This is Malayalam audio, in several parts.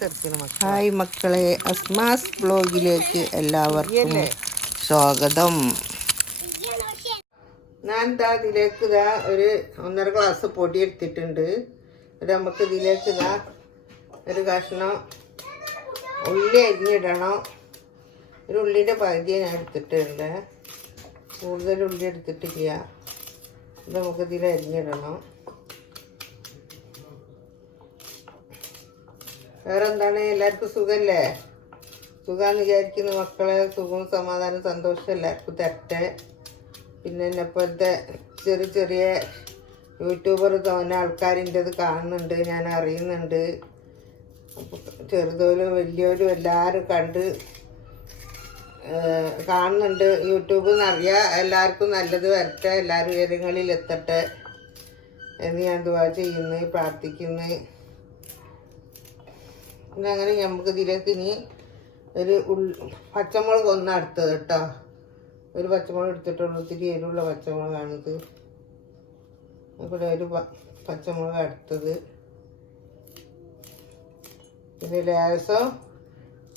ഹായ് മക്കളെ, അസ്മാസ് ബ്ലോഗിലേക്ക് എല്ലാവർക്കും സ്വാഗതം. ഞാൻ ഇതിലേക്ക് ഒരു 1.5 ഗ്ലാസ് പൊടി എടുത്തിട്ടുണ്ട്. നമുക്ക് ഇതിലേക്ക് ഒരു കഷ്ണം ഉള്ളി അരിഞ്ഞിടണം. ഒരു ഉള്ളിൻ്റെ പകുതിയെ ഞാൻ എടുത്തിട്ടുണ്ട്, കൂടുതൽ ഉള്ളി എടുത്തിട്ടില്ല. ഇത് നമുക്ക് ഇതിൽ അരിഞ്ഞിടണം. വേറെ എന്താണ്, എല്ലാവർക്കും സുഖമല്ലേ? സുഖമെന്ന് വിചാരിക്കുന്നു മക്കളെ. സുഖവും സമാധാനം സന്തോഷം എല്ലാവർക്കും തരട്ടെ. പിന്നെ എന്നെപ്പോലത്തെ ചെറിയ ചെറിയ യൂട്യൂബർ തോന്നെ ആൾക്കാരിൻ്റെത് കാണുന്നുണ്ട്, ഞാൻ അറിയുന്നുണ്ട്. ചെറുതോലും വലിയവരും എല്ലാവരും കാണുന്നുണ്ട്. യൂട്യൂബിൽ നിന്നറിയാം. എല്ലാവർക്കും നല്ലത് വരട്ടെ, എല്ലാവരും ഉയരങ്ങളിൽ എത്തട്ടെ എന്ന് ഞാൻ ദുആ ചെയ്യുന്നു, പ്രാർത്ഥിക്കുന്നു. പിന്നെ അങ്ങനെ നമുക്ക് ഇതിലേക്ക് ഇനി ഒരു പച്ചമുളക് അടുത്തത് കേട്ടോ. ഒരു പച്ചമുളക് എടുത്തിട്ടുള്ളൂ, ഇത്തിരി എരിവുള്ള പച്ചമുളകാണിത്. ഇവിടെ ഒരു പച്ചമുളക് അടുത്തത്. പിന്നെ ലേശം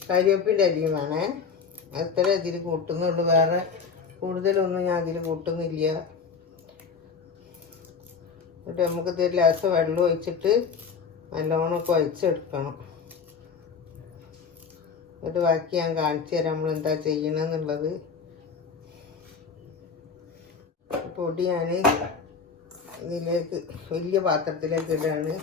കരിവേപ്പിൻ്റെ അരിയും വേണേ. അത്ര അതിൽ കൂട്ടുന്നുള്ളൂ, വേറെ കൂടുതലൊന്നും ഞാൻ അതിൽ കൂട്ടുന്നില്ല. എന്നിട്ട് നമുക്കിത് ലേശം വെള്ളം ഒഴിച്ചിട്ട് നല്ലോണം കുഴച്ചെടുക്കണം. എന്നിട്ട് ബാക്കി ഞാൻ കാണിച്ചു തരാം നമ്മൾ എന്താ ചെയ്യണമെന്നുള്ളത്. പൊടി ഞാൻ ഇതിലേക്ക് വലിയ പാത്രത്തിലേക്ക് ഇടാണ്.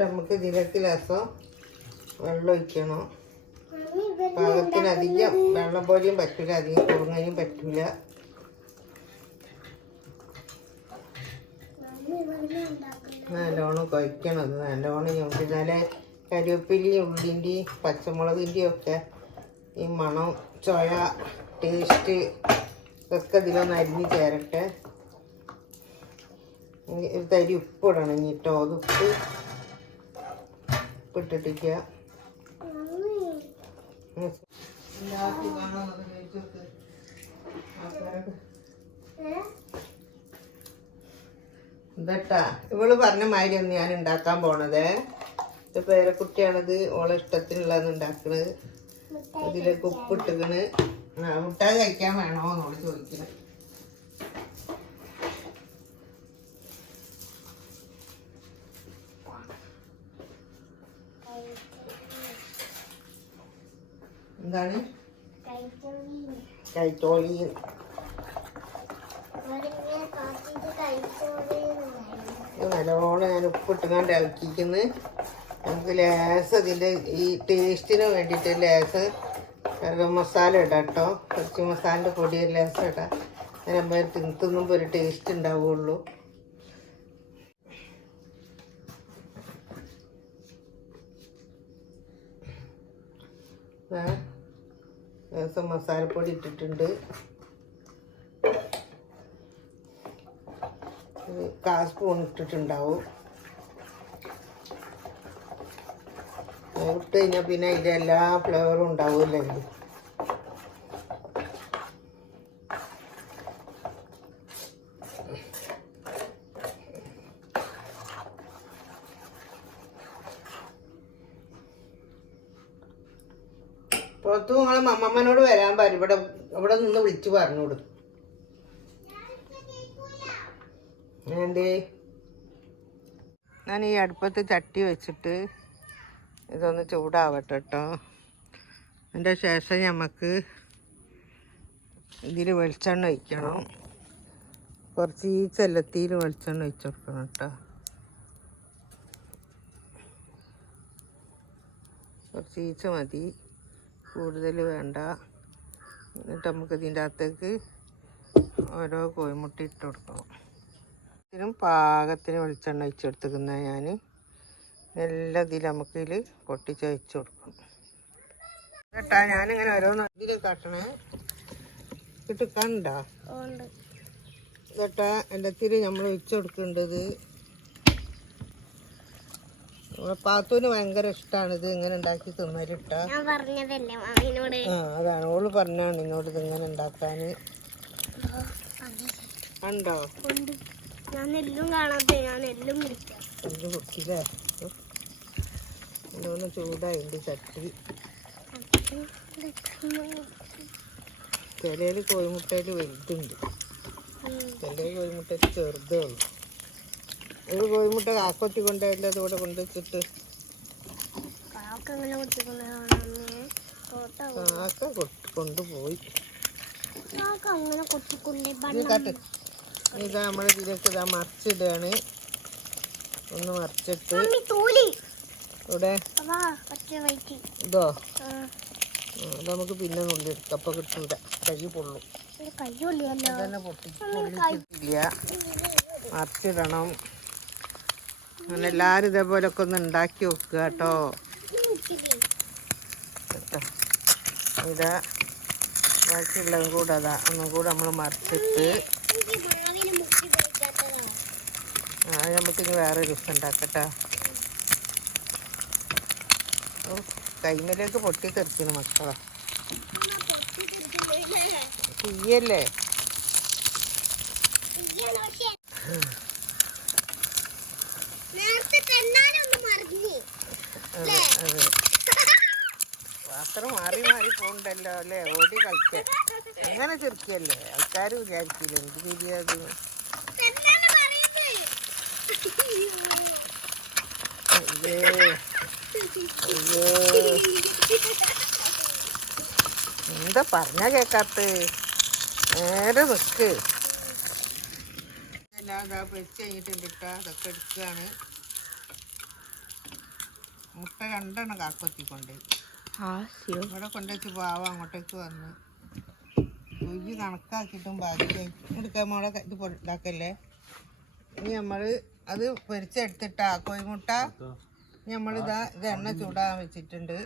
നമുക്ക് ഇതിലേക്ക് ലേശം വെള്ളം ഒഴിക്കണം. പാകത്തിന് അധികം വെള്ളം പോലെയും പറ്റില്ല, അധികം കുറുങ്ങയും പറ്റില്ല. നല്ലോണം കുഴക്കണം. നല്ലോണം ഞൊണ്ടിനാലെ കരിവേപ്പിലയും ഉള്ളിൻ്റെയും പച്ചമുളകിൻ്റെയും ഒക്കെ ഈ മണം, ചൊയ, ടേസ്റ്റ് ഒക്കെ ഇതിലൊന്ന് അരിഞ്ഞ് ചേരട്ടെ. ഒരു തരി ഉപ്പ് ഇടണം കേട്ടോ. അത് ഉപ്പിട്ടിട്ടില്ല. ഇതട്ടാ ഇവള് പറഞ്ഞ മാതിരി ഒന്ന് ഞാൻ ഉണ്ടാക്കാൻ പോണതേ. ഇത് പേരക്കുട്ടിയാണിത്, ഓളെ ഇഷ്ടത്തിനുള്ളതെന്ന് ഉണ്ടാക്കണത്. ഇതിലേക്ക് ഉപ്പിട്ടിക്കണ്. മുട്ടായി കഴിക്കാൻ വേണോ എന്നോട് ചോദിക്കണം. എന്താണ് കൈത്തോളി? നല്ലോണം ഞാൻ ഉപ്പിട്ടുകൊണ്ട് ഇളക്കിക്കുന്നു. നമുക്ക് ലേശം ഇതിൻ്റെ ഈ ടേസ്റ്റിന് വേണ്ടിയിട്ട് ലേശം ഗരം മസാല ഇടാം കേട്ടോ. കുറച്ച് മസാലൻ്റെ പൊടി ലേശം ഇടാം. അങ്ങനെ നമ്മൾ തിന്നുമ്പോൾ ഒരു ടേസ്റ്റ് ഉണ്ടാവുകയുള്ളൂ. ലേശം മസാലപ്പൊടി ഇട്ടിട്ടുണ്ട്. 1/4 സ്പൂൺ ഇട്ടിട്ടുണ്ടാവും. ഇട്ട് കഴിഞ്ഞാൽ പിന്നെ ഇതിൻ്റെ എല്ലാ ഫ്ലേവറും ഉണ്ടാവില്ലേ. പുറത്ത് നിങ്ങളെ അമ്മമ്മനോട് വരാൻ പറയും. ഇവിടെ നിന്ന് വിളിച്ച് പറഞ്ഞോട്. എന്തേ, ഞാൻ ഈ അടുപ്പത്ത് ചട്ടി വെച്ചിട്ട് ഇതൊന്ന് ചൂടാവട്ടെ കേട്ടോ. അതിൻ്റെ ശേഷം നമുക്ക് ഇതിൽ വെളിച്ചെണ്ണ ഒഴിക്കണം. കുറച്ച് ഈ ചെല്ലത്തിയിൽ വെളിച്ചെണ്ണ ഒഴിച്ച് കൊടുക്കണം കേട്ടോ. കുറച്ച് ഈച്ച മതി, കൂടുതൽ വേണ്ട. എന്നിട്ട് നമുക്ക് ഇതിൻ്റെ അകത്തേക്ക് ഓരോ കോഴിമുട്ട ഇട്ട് കൊടുക്കണം. ഇതിനും പാകത്തിന് വെളിച്ചെണ്ണ ഒഴിച്ചെടുത്തിക്കുന്ന ഞാൻ എല്ലാം ഇതിൽ നമുക്ക് ഇതിൽ പൊട്ടിച്ച് വെച്ച് കൊടുക്കണം കേട്ടാ. ഞാനിങ്ങനെ ഓരോന്ന് ഇതിൽ കാട്ടണേ കിട്ടുക്കണ്ടോ കേട്ടാ. എല്ലാത്തിലും നമ്മൾ വെച്ച് കൊടുക്കേണ്ടത്. പാത്തൂന് ഭയങ്കര ഇഷ്ടമാണിത് ഇങ്ങനെ ഉണ്ടാക്കി തിന്നലിട്ടാ. അതാണ് ഓള് പറഞ്ഞാണ് എന്നോട് ഇത് ഇങ്ങനെ ഉണ്ടാക്കാൻ. കണ്ടോ, നെല്ലും കാണാതെ ഞാൻ നെല്ലും കുടിക്കാം. നെല്ല് കുടിക്കില്ലേ? ഇതൊന്ന് ചൂടായിട്ട് ചട്ടി. ചിലയിൽ കോഴിമുട്ടയിൽ വലുതുണ്ട്, ചില കോഴിമുട്ടയിൽ ചെറുതേ ഉള്ളൂ. ഒരു കോഴിമുട്ട കാക്കൊത്തി കൊണ്ടുവരില്ല, അതുകൂടെ കൊണ്ടുവച്ചിട്ട് കാക്ക കൊണ്ടുപോയി. ഇതാ നമ്മൾ ഇതിലേക്ക് ഇതാ മറിച്ചിടുകയാണ്. ഒന്ന് മറിച്ചിട്ട് ഇവിടെ ഇതോ അത് നമുക്ക് പിന്നെ നുള്ളിയെടുക്കാം. അപ്പം കിട്ടൂല, കൈ പൊള്ളും. തന്നെ പൊട്ടില്ല, മറിച്ചിടണം. അങ്ങനെ എല്ലാവരും ഇതേപോലൊക്കെ ഒന്ന് ഉണ്ടാക്കി വെക്കുക കേട്ടോ. ഇതാ ബാക്കിയുള്ളതും കൂടെ അതാ ഒന്നും കൂടെ നമ്മൾ മറിച്ചിട്ട് അത് നമുക്കിനി വേറെ ദിവസം ഉണ്ടാക്കട്ടെ. കൈമലേക്ക് പൊട്ടി തെറിക്കുന്നു മക്കളെ. തീയല്ലേ? അതെ അതെ, പാത്രം മാറി മാറി പോണ്ടല്ലോ അല്ലേ, ഓടി കളിക്കാൻ. അങ്ങനെ ചെറുക്കല്ലേ, ആൾക്കാർ വിചാരിക്കില്ല എന്ത് ശരിയാത്. എന്താ പറഞ്ഞാ കേക്കാത്ത? നേരെ നിക്ക്. അല്ലാതെ പൊരിച്ച് കഴിഞ്ഞിട്ടുണ്ട് കേട്ടോ. അതൊക്കെ എടുക്കുകയാണ്. മുട്ട 2 എണ്ണം കാക്കൊത്തിക്കൊണ്ട് ഇവിടെ കൊണ്ടുവച്ച് പാവം അങ്ങോട്ടേക്ക് വന്ന് രുചി കണക്കാക്കിയിട്ടും ബാക്കിയായി എടുക്കാൻ മോളെ ഇത് ഇതാക്കല്ലേ. ഇനി നമ്മൾ അത് പൊരിച്ചെടുത്തിട്ടാ കോഴിമുട്ട. നമ്മളിതാ ഇത് എണ്ണ ചൂടാൻ വെച്ചിട്ടുണ്ട്.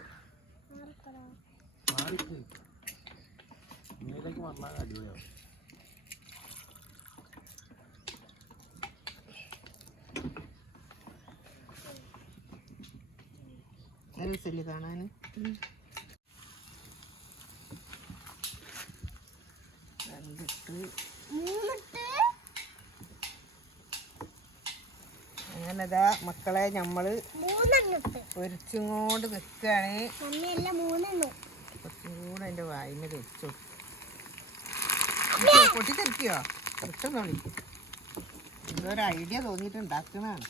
രസമില്ലേ കാണാൻ? അങ്ങനെതാ മക്കളെ നമ്മള് പൊരിച്ചും കൊണ്ട് വെക്കാണ്. കുറച്ചും കൂടെ എൻ്റെ വായിന്ന് വെച്ചു. പൊട്ടിത്തെറിക്കോ? പെട്ടെന്ന് വിളിക്കും. ഇതൊരു ഐഡിയ തോന്നിയിട്ട് ഉണ്ടാക്കണാണ്.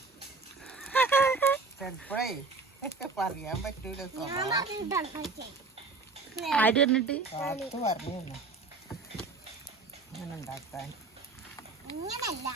ചിലപ്പോഴേ പറയാൻ പറ്റൂല. പറഞ്ഞു അങ്ങനെ ഉണ്ടാക്കാൻ. പിന്നടേ നല്ല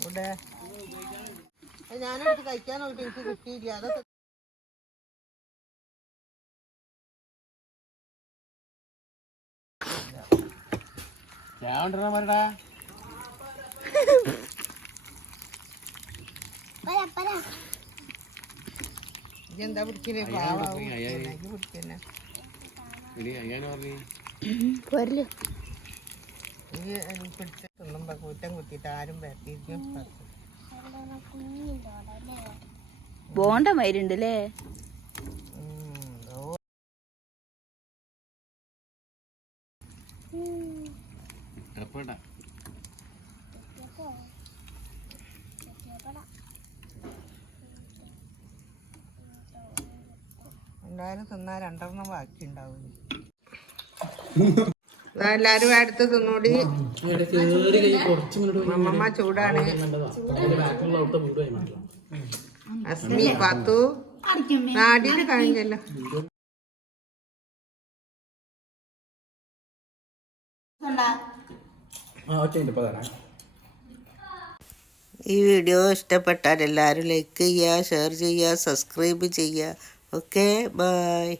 ഇവിടെ ഞാനെടുത്ത് കഴിക്കാൻ നോക്കിയിട്ട് എനിക്ക് കിട്ടിയില്ല. അതൊക്കെ എന്താ പിടിക്കല്? പിടിക്കന്നെ പിടിച്ച തിന്നുമ്പോ കൂറ്റം കുത്തിയിട്ട് ആരും പറ്റിയിരിക്കും. ബോണ്ട മരുണ്ടല്ലേ? എല്ലാരും തിന്നാ 2 എണ്ണം ബാക്കി ഉണ്ടാവും. എല്ലാരും അടുത്ത് തിന്നൂടി. അമ്മമ്മ ചൂടാണ്. അസ്മി പാത്തു നാടിയിട്ട് കഴിഞ്ഞല്ലോ. ഈ വീഡിയോ ഇഷ്ടപ്പെട്ടാൽ എല്ലാവരും ലൈക്ക് ചെയ്യുക, ഷെയർ ചെയ്യുക, സബ്സ്ക്രൈബ് ചെയ്യുക. Okay, by.